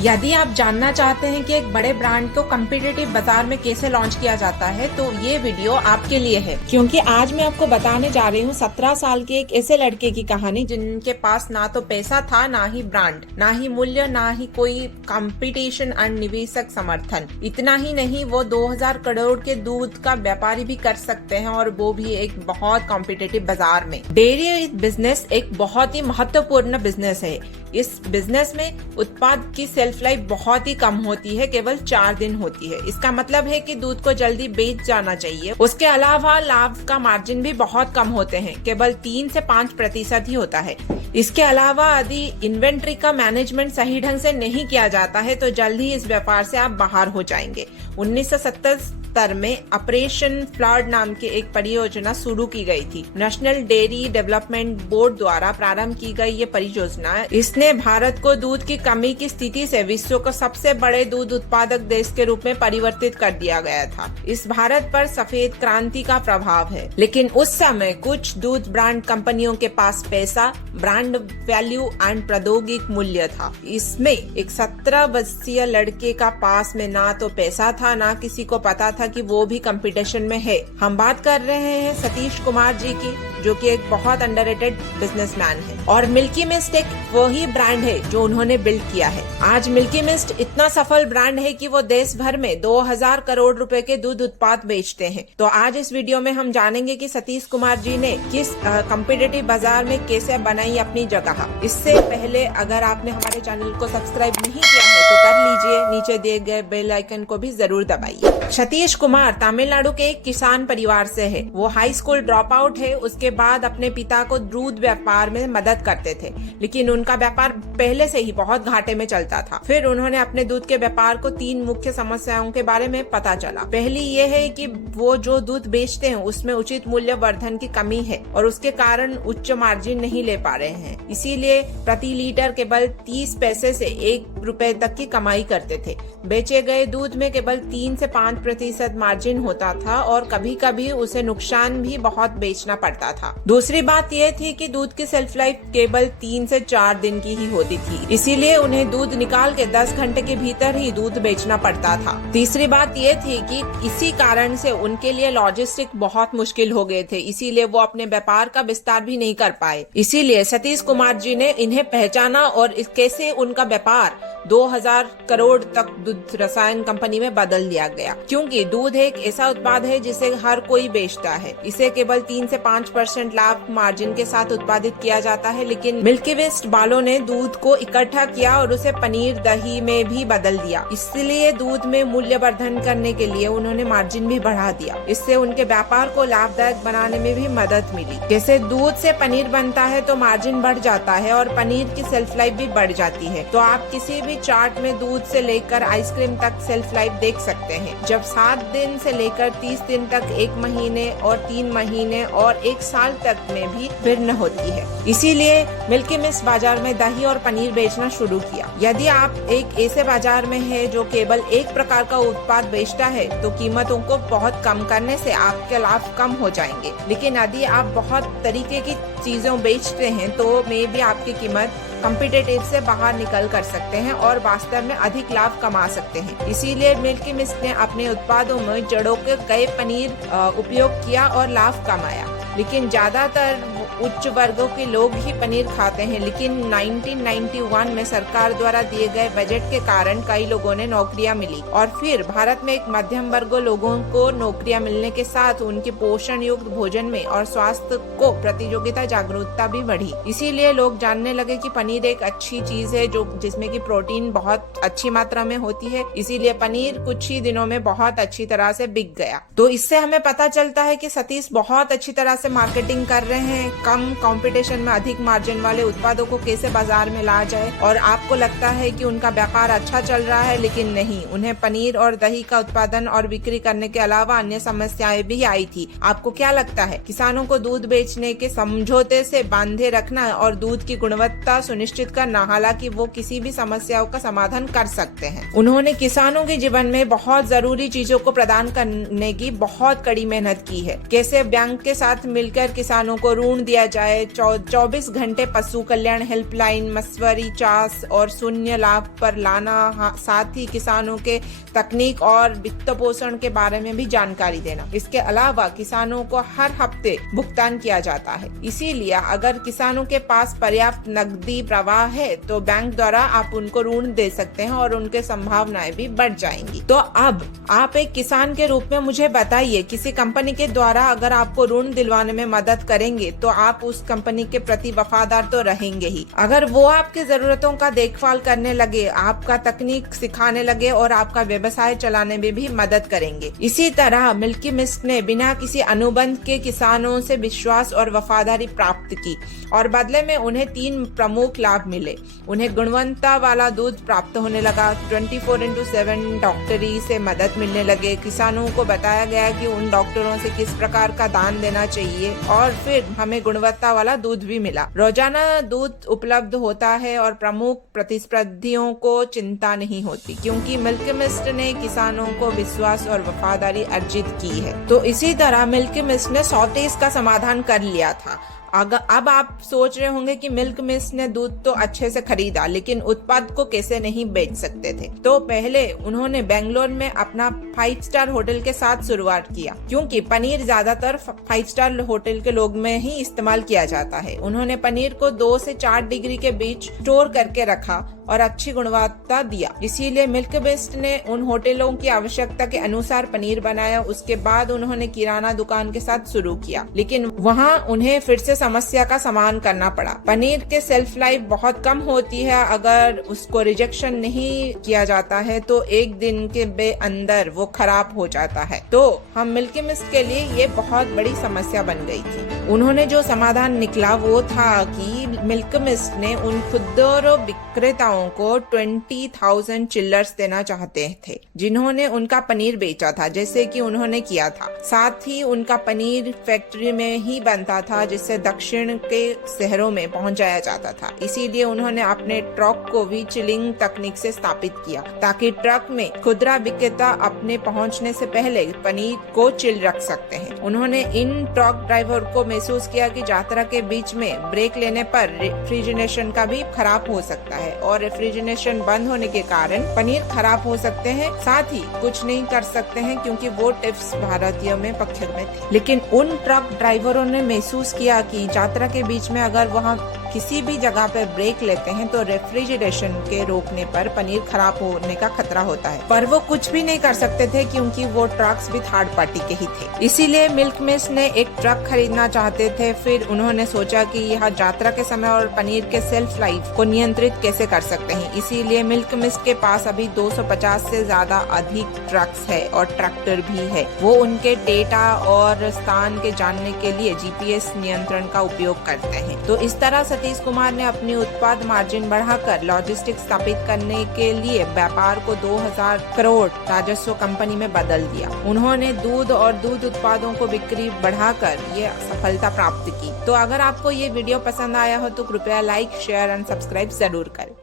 यदि आप जानना चाहते हैं कि एक बड़े ब्रांड को कम्पिटिटिव बाजार में कैसे लॉन्च किया जाता है तो ये वीडियो आपके लिए है, क्योंकि आज मैं आपको बताने जा रही हूँ 17 साल के एक ऐसे लड़के की कहानी जिनके पास ना तो पैसा था, ना ही ब्रांड, ना ही मूल्य, ना ही कोई कंपटीशन और निवेशक समर्थन। इतना ही नहीं, वो 2000 करोड़ के दूध का व्यापारी भी कर सकते हैं, और वो भी एक बहुत कॉम्पिटिटिव बाजार में। डेयरी बिजनेस एक बहुत ही महत्वपूर्ण बिजनेस है। इस बिजनेस में उत्पाद की सेल्फ लाइफ बहुत ही कम होती है, केवल 4 दिन होती है। इसका मतलब है कि दूध को जल्दी बेच जाना चाहिए। उसके अलावा लाभ का मार्जिन भी बहुत कम होते हैं, केवल 3 से 5% ही होता है। इसके अलावा यदि इन्वेंट्री का मैनेजमेंट सही ढंग से नहीं किया जाता है तो जल्द ही इस व्यापार से आप बाहर हो जाएंगे। 1977 में ऑपरेशन फ्लड नाम की एक परियोजना शुरू की गई थी। नेशनल डेयरी डेवलपमेंट बोर्ड द्वारा प्रारंभ की गई ये परियोजना, इसने भारत को दूध की कमी की स्थिति से विश्व को सबसे बड़े दूध उत्पादक देश के रूप में परिवर्तित कर दिया गया था। इस भारत पर सफेद क्रांति का प्रभाव है। लेकिन उस समय कुछ दूध ब्रांड कंपनियों के पास पैसा, ब्रांड वैल्यू एंड प्रौद्योगिक मूल्य था। इसमें एक 17 वर्षीय लड़के का पास में ना तो पैसा था, ना किसी को पता था कि वो भी कंपटीशन में है। हम बात कर रहे हैं सतीश कुमार जी की, जो कि एक बहुत अंडररेटेड बिजनेसमैन है। और मिल्की मिस्ट एक वही ब्रांड है जो उन्होंने बिल्ड किया है। आज मिल्की मिस्ट इतना सफल ब्रांड है कि वो देश भर में 2000 करोड़ रुपए के दूध उत्पाद बेचते हैं। तो आज इस वीडियो में हम जानेंगे कि सतीश कुमार जी ने किस कॉम्पिटिटिव बाजार में कैसे बनाई अपनी जगह। इससे पहले अगर आपने हमारे चैनल को सब्सक्राइब नहीं किया है तो कर लीजिए, नीचे दिए गए बेल आइकन को भी जरूर दबाइए। सतीश कुमार तमिलनाडु के एक किसान परिवार से है। वो हाई स्कूल ड्रॉप आउट है। उसके बाद अपने पिता को दूध व्यापार में मदद करते थे, लेकिन उनका व्यापार पहले से ही बहुत घाटे में चलता था। फिर उन्होंने अपने दूध के व्यापार को 3 मुख्य समस्याओं के बारे में पता चला। पहली ये है कि वो जो दूध बेचते हैं उसमें उचित मूल्य वर्धन की कमी है और उसके कारण उच्च मार्जिन नहीं ले पा रहे हैं। इसीलिए प्रति लीटर केवल 30 पैसे से 1 रुपए तक की कमाई करते थे। बेचे गए दूध में केवल 3 से 5% मार्जिन होता था और कभी कभी उसे नुकसान भी बहुत बेचना पड़ता था। दूसरी बात यह थी कि दूध की सेल्फ लाइफ केवल 3 से 4 दिन की ही होती थी, इसीलिए उन्हें दूध निकाल के 10 घंटे के भीतर ही दूध बेचना पड़ता था। तीसरी बात यह थी कि इसी कारण से उनके लिए लॉजिस्टिक बहुत मुश्किल हो गए थे, इसीलिए वो अपने व्यापार का विस्तार भी नहीं कर पाए। इसीलिए सतीश कुमार जी ने इन्हें पहचाना और कैसे उनका व्यापार 2000 करोड़ तक दूध रसायन कंपनी में बदल दिया गया। क्योंकि दूध एक ऐसा उत्पाद है जिसे हर कोई बेचता है। इसे केवल 3 से 5% लाभ मार्जिन के साथ उत्पादित किया जाता है, लेकिन मिल्की मिस्ट वालों ने दूध को इकट्ठा किया और उसे पनीर दही में भी बदल दिया। इसलिए दूध में मूल्य वर्धन करने के लिए उन्होंने मार्जिन भी बढ़ा दिया। इससे उनके व्यापार को लाभदायक बनाने में भी मदद मिली। जैसे दूध से पनीर बनता है तो मार्जिन बढ़ जाता है और पनीर की सेल्फ लाइफ भी बढ़ जाती है। तो आप किसी भी चार्ट में दूध से लेकर आइसक्रीम तक सेल्फ लाइफ देख सकते हैं। जब 7 दिन से लेकर 30 दिन तक, 1 महीने और 3 महीने और 1 साल तक में भी भिन्न होती है। इसीलिए मिल्की मिस्ट बाजार में दही और पनीर बेचना शुरू किया। यदि आप एक ऐसे बाजार में है जो केवल एक प्रकार का उत्पाद बेचता है तो कीमतों को बहुत कम करने से आपके लाभ कम हो जाएंगे। लेकिन यदि आप बहुत तरीके की चीजों बेचते हैं तो मे भी आपकी कीमत कॉम्पिटिटिव से बाहर निकल कर सकते हैं और वास्तव में अधिक लाभ कमा सकते हैं। इसीलिए मिल्की मिस्ट ने अपने उत्पादों में जड़ों के कई पनीर उपयोग किया और लाभ कमाया। लेकिन ज्यादातर उच्च वर्गों के लोग ही पनीर खाते हैं। लेकिन 1991 में सरकार द्वारा दिए गए बजट के कारण कई लोगों ने नौकरियां मिली और फिर भारत में एक मध्यम वर्ग लोगों को नौकरियां मिलने के साथ उनके पोषण युक्त भोजन में और स्वास्थ्य को प्रतियोगिता जागरूकता भी बढ़ी। इसीलिए लोग जानने लगे कि पनीर एक अच्छी चीज है जो जिसमें की प्रोटीन बहुत अच्छी मात्रा में होती है। इसीलिए पनीर कुछ ही दिनों में बहुत अच्छी तरह से बिक गया। तो इससे हमें पता चलता है कि सतीश बहुत अच्छी तरह से मार्केटिंग कर रहे हैं। कम कंपटीशन में अधिक मार्जिन वाले उत्पादों को कैसे बाजार में ला जाए। और आपको लगता है कि उनका व्यापार अच्छा चल रहा है, लेकिन नहीं, उन्हें पनीर और दही का उत्पादन और बिक्री करने के अलावा अन्य समस्याएं भी आई थी। आपको क्या लगता है? किसानों को दूध बेचने के समझौते से बांधे रखना और दूध की गुणवत्ता सुनिश्चित करना, हालांकि वो किसी भी समस्याओं का समाधान कर सकते हैं। उन्होंने किसानों के जीवन में बहुत जरूरी चीजों को प्रदान करने की बहुत कड़ी मेहनत की है। कैसे बैंक के साथ मिलकर किसानों को ऋण दिया किया जाए। 24 घंटे पशु कल्याण हेल्पलाइन, मशवरी चास और शून्य लाभ पर लाना, साथ ही किसानों के तकनीक और वित्त पोषण के बारे में भी जानकारी देना। इसके अलावा किसानों को हर हफ्ते भुगतान किया जाता है। इसीलिए अगर किसानों के पास पर्याप्त नकदी प्रवाह है तो बैंक द्वारा आप उनको ऋण दे सकते हैं और उनके संभावनाएं भी बढ़ जाएंगी। तो अब आप एक किसान के रूप में मुझे बताइए, किसी कंपनी के द्वारा अगर आपको ऋण दिलवाने में मदद करेंगे तो आप उस कंपनी के प्रति वफादार तो रहेंगे ही। अगर वो आपकी जरूरतों का देखभाल करने लगे, आपका तकनीक सिखाने लगे और आपका व्यवसाय चलाने में भी मदद करेंगे। इसी तरह मिल्की मिस्ट ने बिना किसी अनुबंध के किसानों से विश्वास और वफादारी प्राप्त की और बदले में उन्हें 3 प्रमुख लाभ मिले। उन्हें गुणवत्ता वाला दूध प्राप्त होने लगा, 24/7 डॉक्टरी से मदद मिलने लगे, किसानों को बताया गया कि उन डॉक्टरों से किस प्रकार का दान देना चाहिए और फिर हमें गुणवत्ता वाला दूध भी मिला। रोजाना दूध उपलब्ध होता है और प्रमुख प्रतिस्पर्धियों को चिंता नहीं होती, क्योंकि मिल्की मिस्ट ने किसानों को विश्वास और वफादारी अर्जित की है। तो इसी तरह मिल्की मिस्ट ने शॉर्टेज का समाधान कर लिया था। अब आप सोच रहे होंगे कि मिल्की मिस्ट ने दूध तो अच्छे से खरीदा, लेकिन उत्पाद को कैसे नहीं बेच सकते थे। तो पहले उन्होंने बेंगलोर में अपना 5 स्टार होटल के साथ शुरुआत किया, क्योंकि पनीर ज्यादातर 5 स्टार होटल के लोग में ही इस्तेमाल किया जाता है। उन्होंने पनीर को 2 से 4 डिग्री के बीच स्टोर करके रखा और अच्छी गुणवत्ता दिया। इसीलिए मिल्की मिस्ट ने उन होटलों की आवश्यकता के अनुसार पनीर बनाया। उसके बाद उन्होंने किराना दुकान के साथ शुरू किया, लेकिन वहाँ उन्हें फिर से समस्या का सामना करना पड़ा। पनीर के सेल्फ लाइफ बहुत कम होती है। अगर उसको रिजेक्शन नहीं किया जाता है तो 1 दिन के अंदर वो खराब हो जाता है। तो हम मिल्की मिस्ट के लिए ये बहुत बड़ी समस्या बन गई थी। उन्होंने जो समाधान निकला वो था कि मिल्की मिस्ट ने उन खुदरा विक्रेताओं को 20,000 चिल्लर्स देना चाहते थे, जिन्होंने उनका पनीर बेचा था, जैसे कि उन्होंने किया था। साथ ही उनका पनीर फैक्ट्री में ही बनता था, जिससे दक्षिण के शहरों में पहुंचाया जाता था। इसीलिए उन्होंने अपने ट्रक को भी चिलिंग तकनीक से स्थापित किया, ताकि ट्रक में खुदरा विक्रेता अपने पहुंचने से पहले पनीर को चिल रख सकते हैं। उन्होंने इन ट्रक ड्राइवर को महसूस किया कि यात्रा के बीच में ब्रेक लेने पर रेफ्रिजरेशन का भी खराब हो सकता है और रेफ्रिजरेशन बंद होने के कारण पनीर खराब हो सकते हैं। साथ ही कुछ नहीं कर सकते हैं, क्योंकि वो टिप्स भारतीयों में पक्ष में थे। लेकिन उन ट्रक ड्राइवरों ने महसूस किया कि यात्रा के बीच में अगर वहाँ किसी भी जगह पर ब्रेक लेते हैं तो रेफ्रिजरेशन के रोकने पर पनीर खराब होने का खतरा होता है, पर वो कुछ भी नहीं कर सकते थे, क्योंकि वो ट्रक्स भी थर्ड पार्टी के ही थे। इसीलिए मिल्की मिस्ट ने एक ट्रक खरीदना चाहते थे। फिर उन्होंने सोचा कि यह यात्रा के समय और पनीर के सेल्फ लाइफ को नियंत्रित कैसे कर सकते हैं। इसीलिए मिल्की मिस्ट के पास अभी 250 से ज्यादा अधिक ट्रक्स है और ट्रैक्टर भी है। वो उनके डेटा और स्थान के जानने के लिए GPS नियंत्रण का उपयोग करते हैं। तो इस तरह सतीश कुमार ने अपनी उत्पाद मार्जिन बढ़ाकर लॉजिस्टिक्स स्थापित करने के लिए व्यापार को 2000 करोड़ राजस्व कंपनी में बदल दिया। उन्होंने दूध और दूध उत्पादों को बिक्री बढ़ाकर ये सफलता प्राप्त की। तो अगर आपको ये वीडियो पसंद आया हो तो कृपया लाइक, शेयर एंड सब्सक्राइब जरूर करें।